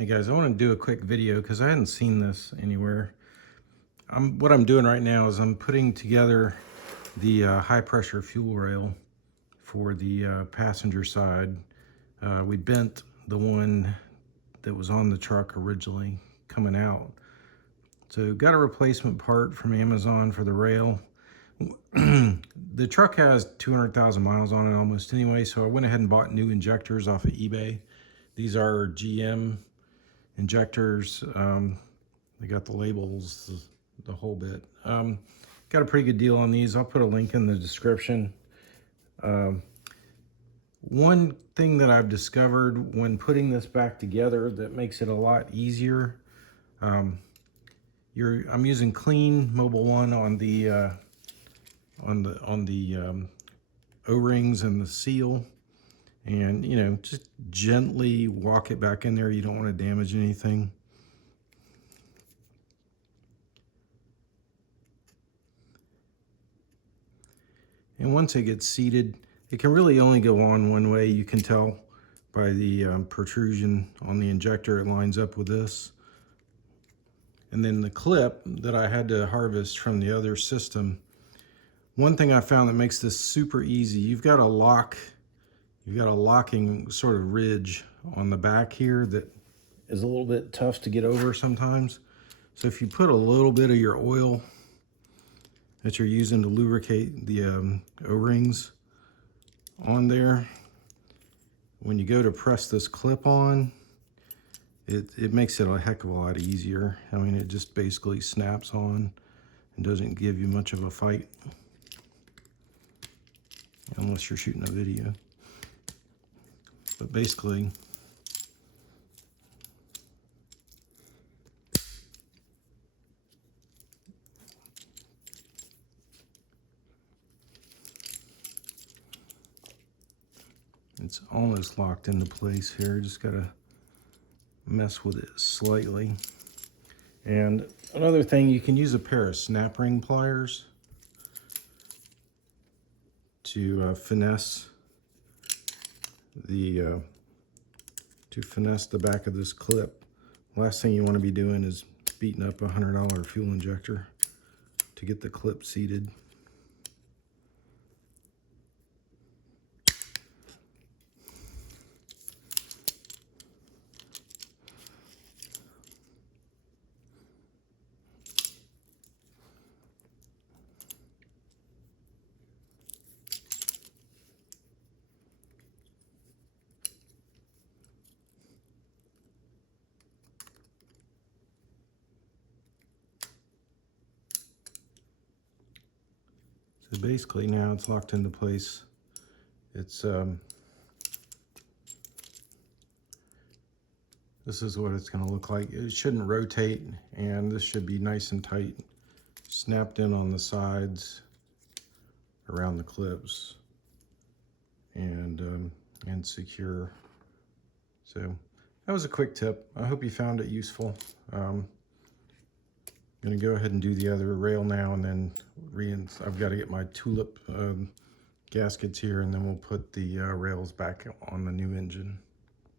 Hey guys, I want to do a quick video because I hadn't seen this anywhere. What I'm doing right now is I'm putting together the high pressure fuel rail for the passenger side. We bent the one that was on the truck originally coming out. So got a replacement part from Amazon for the rail. The truck has 200,000 miles on it almost anyway, so I went ahead and bought new injectors off of eBay. These are GM injectors. They got the labels, the whole bit. Got a pretty good deal on these. I'll put a link in the description. One thing that I've discovered when putting this back together that makes it a lot easier, I'm using clean Mobil 1 on the O-rings and the seal. And, you know, just gently walk it back in there. You don't want to damage anything. And once it gets seated, it can really only go on one way. You can tell by the protrusion on the injector. It lines up with this. And then the clip that I had to harvest from the other system. One thing I found that makes this super easy, you've got a locking sort of ridge on the back here that is a little bit tough to get over sometimes. So if you put a little bit of your oil that you're using to lubricate the O-rings on there, when you go to press this clip on, it makes it a heck of a lot easier. I mean, it just basically snaps on and doesn't give you much of a fight, unless you're shooting a video. But basically, it's almost locked into place here. Just gotta mess with it slightly. And another thing, you can use a pair of snap ring pliers to finesse the back of this clip. Last thing you want to be doing is beating up a $100 fuel injector to get the clip seated. So basically now it's locked into place. It's this is what it's going to look like. It shouldn't rotate, and this should be nice and tight, snapped in on the sides around the clips, and secure. So that was a quick tip. I hope you found it useful. I'm going to go ahead and do the other rail now, and then I've got to get my tulip gaskets here, and then we'll put the rails back on the new engine.